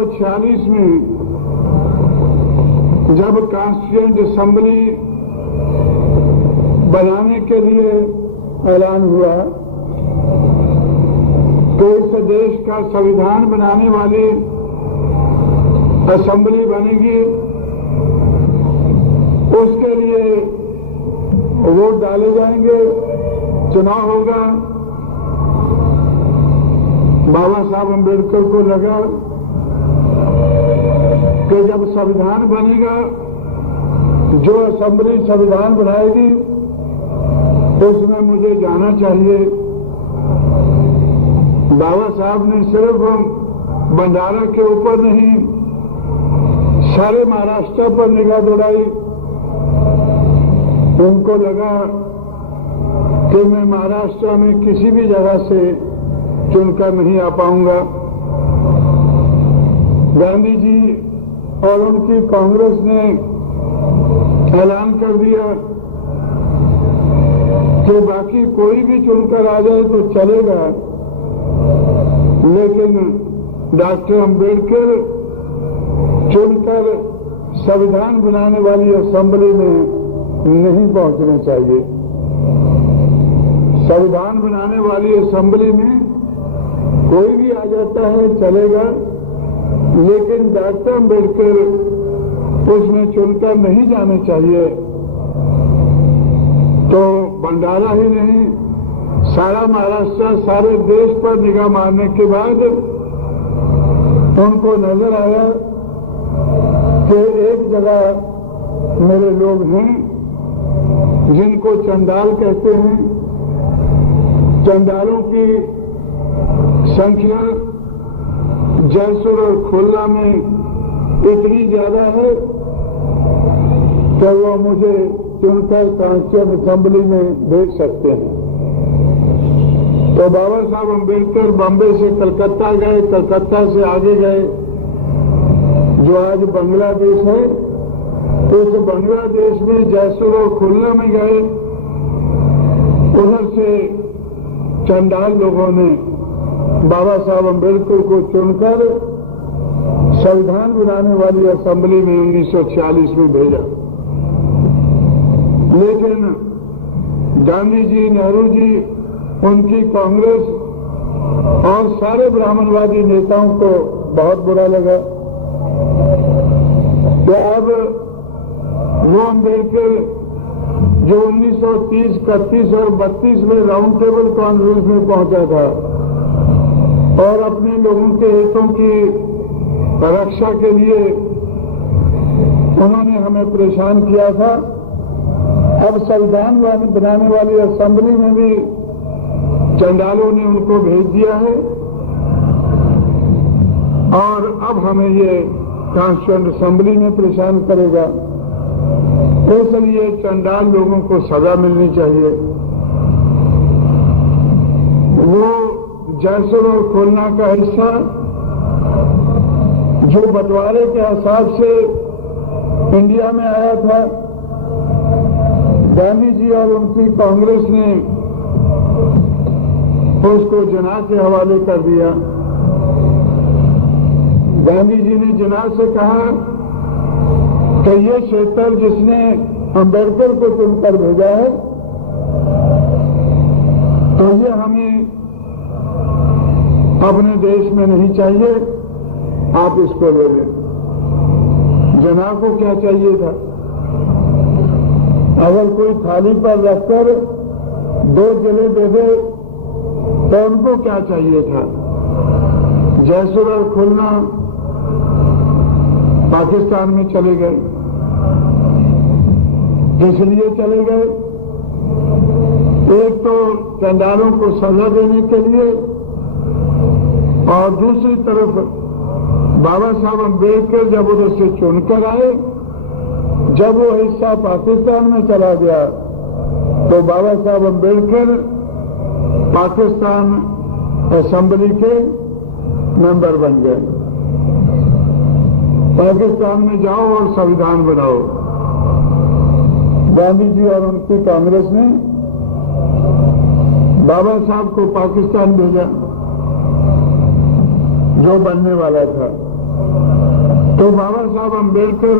1946 में जब constituent assembly बनाने के लिए ऐलान हुआ तो इस देश का संविधान बनाने वाली असेंबली बनेगी, उसके लिए वोट डाले जाएंगे, चुनाव होगा। बाबा साहब अम्बेडकर को लगा कि जब संविधान बनेगा, जो असेंबली संविधान बनाएगी उसमें मुझे जाना चाहिए। बाबा साहब ने सिर्फ बंजारा के ऊपर नहीं, सारे महाराष्ट्र पर निगाह दौड़ाई। उनको लगा कि मैं महाराष्ट्र में किसी भी जगह से चुनकर नहीं आ पाऊंगा। गांधी जी और उनकी कांग्रेस ने ऐलान कर दिया कि बाकी कोई भी चुनकर आ जाए तो चलेगा, लेकिन डॉक्टर अम्बेडकर चुनकर संविधान बनाने वाली असेंबली में नहीं पहुंचना चाहिए। संविधान बनाने वाली असेंबली में कोई भी आ जाता है चलेगा, लेकिन डॉक्टर अम्बेडकर उसमें चुनकर नहीं जाने चाहिए। तो भंडारा ही नहीं, सारा महाराष्ट्र, सारे देश पर निगाह मारने के बाद उनको नजर आया कि एक जगह मेरे लोग हैं जिनको चंडाल कहते हैं। चंडालों की संख्या जयसुर और खुल्ला में इतनी ज्यादा है कि वो मुझे चुनकर कॉन्स्टिट्यूएंट असेंबली में भेज सकते हैं। तो बाबा साहब अम्बेडकर बॉम्बे से कलकत्ता गए, कलकत्ता से आगे गए, जो आज बांग्लादेश है, उस बांग्लादेश में जयसुर और खुल्ला में गए। उधर से चंडाल लोगों ने बाबा साहब अम्बेडकर को चुनकर संविधान बनाने वाली असेंबली में 1946 में भेजा। लेकिन गांधी जी, नेहरू जी, उनकी कांग्रेस और सारे ब्राह्मणवादी नेताओं को बहुत बुरा लगा कि अब वो अम्बेडकर जो 1930, 31 और 32 में राउंड टेबल कॉन्फ्रेंस में पहुंचा था और अपने लोगों के हितों की रक्षा के लिए उन्होंने हमें परेशान किया था, अब संविधान बनाने वाली असेंबली में भी चंडालों ने उनको भेज दिया है और अब हमें ये कॉन्स्टिट्यूएंट असेंबली में परेशान करेगा। इसलिए चंडाल लोगों को सजा मिलनी चाहिए। वो जयसुर और खुलना का हिस्सा जो बंटवारे के हिसाब से इंडिया में आया था, गांधी जी और उनकी कांग्रेस ने उसको जिन्ना के हवाले कर दिया। गांधी जी ने जिन्ना से कहा कि ये क्षेत्र जिसने अम्बेडकर को चुनकर भेजा है, तो ये हमें अपने देश में नहीं चाहिए, आप इसको ले लें। जिन्ना को क्या चाहिए था? अगर कोई थाली पर रखकर 2 जिले दे दे तो उनको क्या चाहिए था? जयसुर और खुलना पाकिस्तान में चले गए। इसलिए चले गए, एक तो चंडालों को सजा देने के लिए और दूसरी तरफ बाबा साहब अम्बेडकर जब उधर से चुनकर आए, जब वो हिस्सा पाकिस्तान में चला गया तो बाबा साहब अम्बेडकर पाकिस्तान असेंबली के मेंबर बन गए। पाकिस्तान में जाओ और संविधान बनाओ। गांधी जी और उनकी कांग्रेस ने बाबा साहब को पाकिस्तान भेजा जो बनने वाला था। तो बाबा साहब अम्बेडकर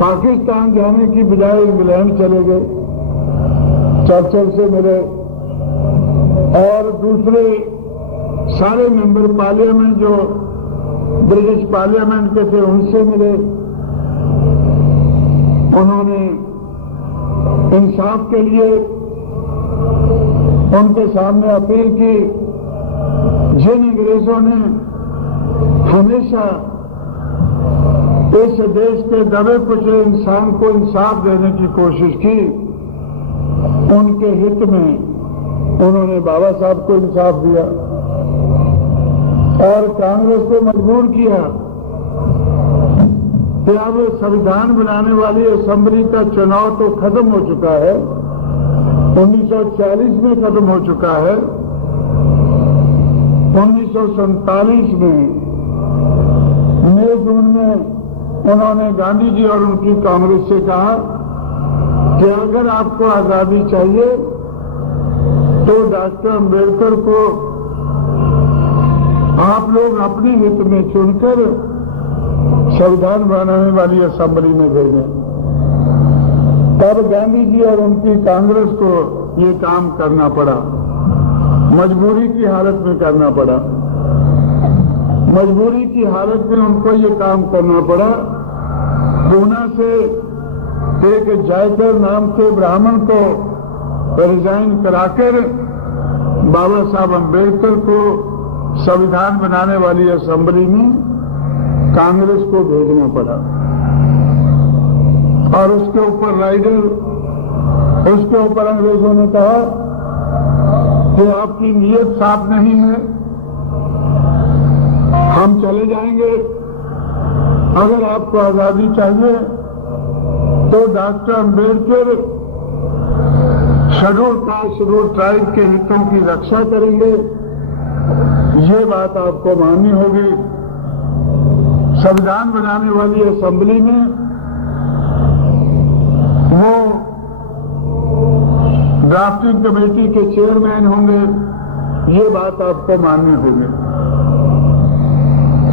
पाकिस्तान जाने की बजाय इंग्लैंड चले गए, चर्चिल से मिले और दूसरे सारे मेंबर पार्लियामेंट जो ब्रिटिश पार्लियामेंट के थे उनसे मिले। उन्होंने इंसाफ के लिए उनके सामने अपील की। जिन अंग्रेजों ने हमेशा इस देश के दबे कुचले इंसान को इंसाफ देने की कोशिश की, उनके हित में उन्होंने बाबा साहब को इंसाफ दिया और कांग्रेस को मजबूर किया कि अब संविधान बनाने वाली असेंबली का चुनाव तो खत्म हो चुका है, 1940 में खत्म हो चुका है। 1947 में मई जून में उन्होंने गांधी जी और उनकी कांग्रेस से कहा कि अगर आपको आजादी चाहिए तो डॉक्टर अम्बेडकर को आप लोग अपने हित में चुनकर संविधान बनाने वाली असेंबली में भेजें। तब गांधी जी और उनकी कांग्रेस को ये काम करना पड़ा, मजबूरी की हालत में करना पड़ा। मजबूरी की हालत में उनको ये काम करना पड़ा। पूना से एक जायकर नाम के ब्राह्मण को रिजाइन कराकर बाबा साहब अम्बेडकर को संविधान बनाने वाली असेंबली में कांग्रेस को भेजना पड़ा और उसके ऊपर राइडर, उसके ऊपर अंग्रेजों ने कहा कि आपकी नीयत साफ नहीं है, हम चले जाएंगे। अगर आपको आजादी चाहिए तो doctor Ambedkar schedule caste schedule tribe के हितों की रक्षा करेंगे, ये बात आपको माननी होगी। संविधान बनाने वाली असेंबली में वो ड्राफ्टिंग कमेटी के चेयरमैन होंगे, ये बात आपको माननी होगी।